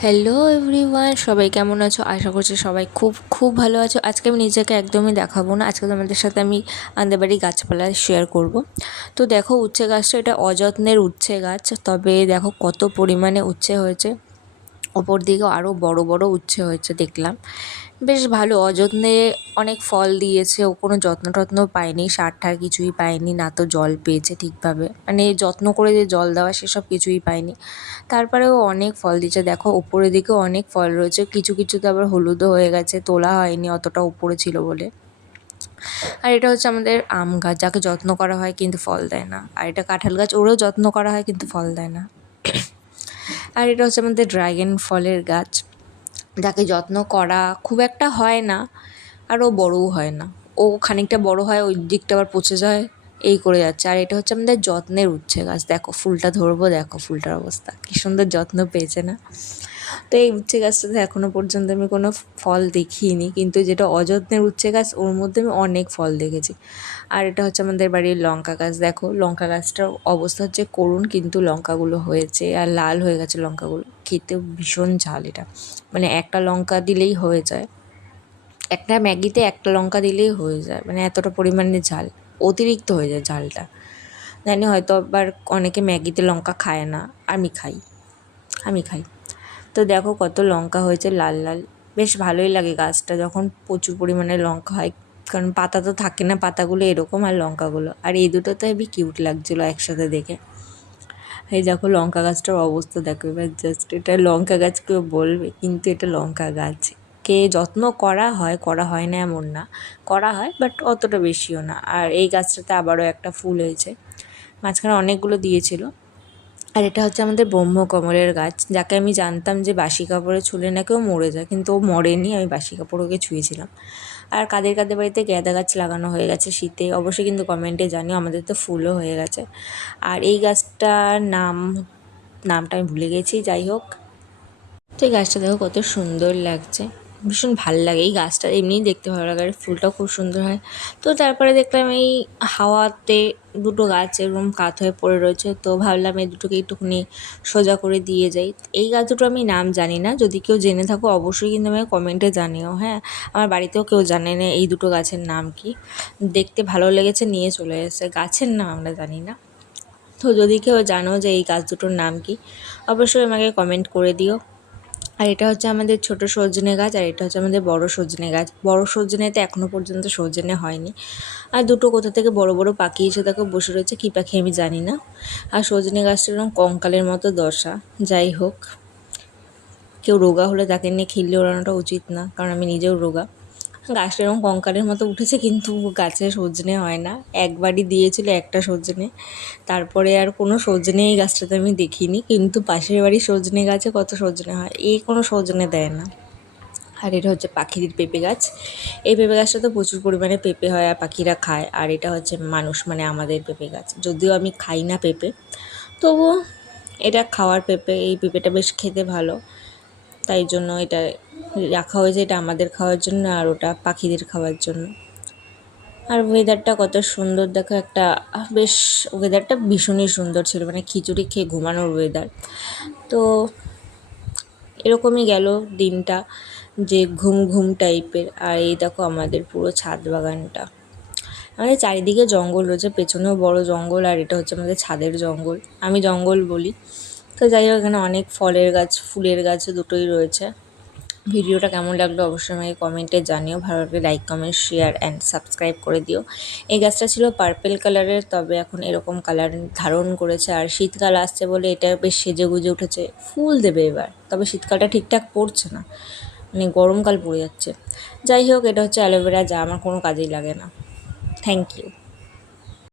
Hello everyone সবাই কেমন আছো? আশা করছি সবাই খুব খুব ভালো আছো। আজকে আমি নিজেকে একদমই দেখাবো না। আজকে তোমাদের সাথে আমি আনতে বাড়ি গাছপালা শেয়ার করব। তো দেখো, উচ্ছে গাছটা এটা অযত্নের উচ্ছে গাছ। তবে দেখো কত পরিমাণে উচ্ছে হয়েছে। ওপর দিকে আরও বড় বড় উচ্ছে হয়েছে দেখলাম। বেশ ভালো, অযত্নে অনেক ফল দিয়েছে, ও কোনো যত্ন টত্ন পায়নি, সার ঠার কিছুই পায়নি, না তো জল পেয়েছে ঠিকভাবে। মানে যত্ন করে যে জল দেওয়া সেসব কিছুই পায়নি। তারপরেও অনেক ফল দিয়েছে। দেখো, ওপরের দিকেও অনেক ফল রয়েছে। কিছু কিছু তো আবার হলুদও হয়ে গেছে, তোলা হয়নি, অতটা উপরে ছিল বলে। আর এটা হচ্ছে আমাদের আম গাছ, যাকে যত্ন করা হয় কিন্তু ফল দেয় না। আর এটা কাঁঠাল গাছ, ওরেও যত্ন করা হয় কিন্তু ফল দেয় না। আর এটা হচ্ছে আমাদের ড্রাগন ফলের গাছ। যাকে যত্ন করা খুব একটা হয় না, আর ও বড়ও হয় না। ও খানিকটা বড় হয়, ওই দিকটা আবার পচে যায়, এই করে যাচ্ছে। আর এটা হচ্ছে আমাদের যত্নের উচ্ছে গাছ। দেখো, ফুলটা ধরবো, দেখো ফুলটার অবস্থা। কী সুন্দর যত্ন পেয়েছে না? তো এই উচ্ছে গাছটাতে এখনও পর্যন্ত আমি কোনো ফল দেখিনি। কিন্তু যেটা অযত্নের উচ্ছে গাছ ওর মধ্যে আমি অনেক ফল দেখেছি। আর এটা হচ্ছে আমাদের বাড়ির লঙ্কা গাছ। দেখো, লঙ্কা গাছটার অবস্থা হচ্ছে করুণ, কিন্তু লঙ্কাগুলো হয়েছে আর লাল হয়ে গেছে লঙ্কাগুলো। খেতে ভীষণ ঝাল এটা। মানে একটা লঙ্কা দিলেই হয়ে যায়। একটা ম্যাগিতে একটা লঙ্কা দিলেই হয়ে যায়। মানে এতটা পরিমাণে ঝাল। অতিরিক্ত হয়ে যায় ঝালটা। জানি হয়তো আবার অনেকে ম্যাগিতে লঙ্কা খায় না। আমি খাই। আমি খাই। তো দেখো কত লঙ্কা হয়েছে লাল লাল। বেশ ভালোই লাগে গাছটা, যখন প্রচুর পরিমাণে লঙ্কা হয়। কারণ পাতা তো থাকে না, পাতাগুলো এরকম আর লঙ্কাগুলো। আর এই দুটো তো হেবি কিউট লাগছিল একসাথে দেখে। এই দেখো লঙ্কা গাছটার অবস্থা দেখো, এবার জাস্ট এটা লঙ্কা গাছ কেউ বলবে, কিন্তু এটা লঙ্কা গাছ। কে যত্ন করা হয় করা হয় না এমন না। করা হয় বাট অতটা বেশিও না। আর এই গাছটাতে আবারও একটা ফুল হয়েছে। মাঝখানে অনেকগুলো দিয়েছিল। আর এটা হচ্ছে আমাদের ব্রহ্মকমলের গাছ, যাকে আমি জানতাম যে বাসি কাপড়ে ছুলে নাকেও মরে যায়, কিন্তু ও মরেনি, আমি বাসি কাপড় ওকে ছুঁয়েছিলাম। আর কাদের কাদের বাড়িতে গ্যাদা গাছ লাগানো হয়ে গেছে শীতে, অবশ্যই কিন্তু কমেন্টে জানিও, আমাদের তো ফুলও হয়ে গেছে। আর এই গাছটার নাম, নামটা আমি ভুলে গেছি, যাই হোক। তো এই গাছটা দেখো কত সুন্দর লাগছে। ভীষণ ভালো লাগে। এই গাছটা এমনিই দেখতে ভালো লাগে আর ফুলটাও খুব সুন্দর হয়। তো তারপরে দেখলাম এই হাওয়াতে দুটো গাছ এরকম কাত হয়ে পড়ে রয়েছে। তো ভাবলাম এই দুটোকে একটুখানি সোজা করে দিয়ে যাই। এই গাছ দুটো আমি নাম জানি না। যদি কেউ জেনে থাকো অবশ্যই কিন্তু আমাকে কমেন্টে জানিও। হ্যাঁ আমার বাড়িতেও কেউ জানে না এই দুটো গাছের নাম কি। দেখতে ভালো লেগেছে, নিয়ে চলে এসেছে। গাছের নাম আমরা জানি না। তো যদি কেউ জানো যে এই গাছ দুটোর নাম কি, অবশ্যই আমাকে কমেন্ট করে দিও। আর এটা হচ্ছে আমাদের ছোট সজনে গাছ, আর এটা হচ্ছে আমাদের বড় সজনে গাছ। বড় সজনেতে এখনও পর্যন্ত সজনে হয়নি। আর দুটো কোথা থেকে বড় বড় পাখি এসে দেখো বসে রয়েছে, কী পাখি আমি জানি না। আর সজনে গাছটা এরকম কঙ্কালের মতো দশা। যাই হোক, কেউ রোগা হলে তাকে নিয়ে খিল্লি ওড়ানোটা উচিত না, কারণ আমি নিজেও রোগা। গাছটা এরকম কঙ্কালের মতো উঠেছে, কিন্তু গাছে সজনে হয় না। একবারই দিয়েছিল একটা সজনে। তারপরে আর কোনো সজনে এই গাছটাতে আমি দেখিনি, কিন্তু পাশের বাড়ির সজনে গাছে কত সজনে হয় এই কোনো সজনে দেয় না। আর এটা হচ্ছে পাখিদের পেঁপে গাছ। এই পেঁপে গাছটা তো প্রচুর পরিমাণে পেঁপে হয় আর পাখিরা খায়, আর এটা হচ্ছে মানুষ মানে আমাদের পেঁপে গাছ। যদিও আমি খাই না পেঁপে, তবুও এটা খাওয়ার পেঁপে, এই পেঁপেটা বেশ খেতে ভালো। তাই জন্য এটা রাখা হয়েছে, এটা আমাদের খাওয়ার জন্য আর ওটা পাখিদের খাওয়ার জন্য। আর ওয়েদারটা কত সুন্দর, দেখো একটা বেশ ওয়েদারটা ভীষণই সুন্দর ছিল মানে খিচুড়ি খেয়ে ঘুমানোর ওয়েদার তো এরকমই গেল দিনটা, যে ঘুম ঘুম টাইপের আর এই দেখো আমাদের পুরো ছাদ বাগানটা। আমাদের চারিদিকে জঙ্গল রয়েছে, পেছনেও বড় জঙ্গল, আর এটা হচ্ছে আমাদের ছাদের জঙ্গল। আমি জঙ্গল বলি। তো যাই হোক, এখানে অনেক ফলের গাছ, ফুলের গাছ দুটোই রয়েছে। ভিডিওটা কেমন লাগল অবশ্যই আমাকে কমেন্টে জানিও। ভালো লাগলে like comment share and subscribe করে দিও। এই গাছটা ছিল পার্পেল কালারের তবে এখন এরকম কালার ধারণ করেছে। আর শীতকাল আসছে বলে এটা বেশ সেজে গুজে উঠেছে। ফুল দেবে এবার, তবে শীতকালটা ঠিকঠাক পড়ছে না। মানে গরমকাল পড়ে যাচ্ছে। যাই হোক, এটা হচ্ছে অ্যালোভেরা যা, আমার কোনো কাজেই লাগে না। Thank you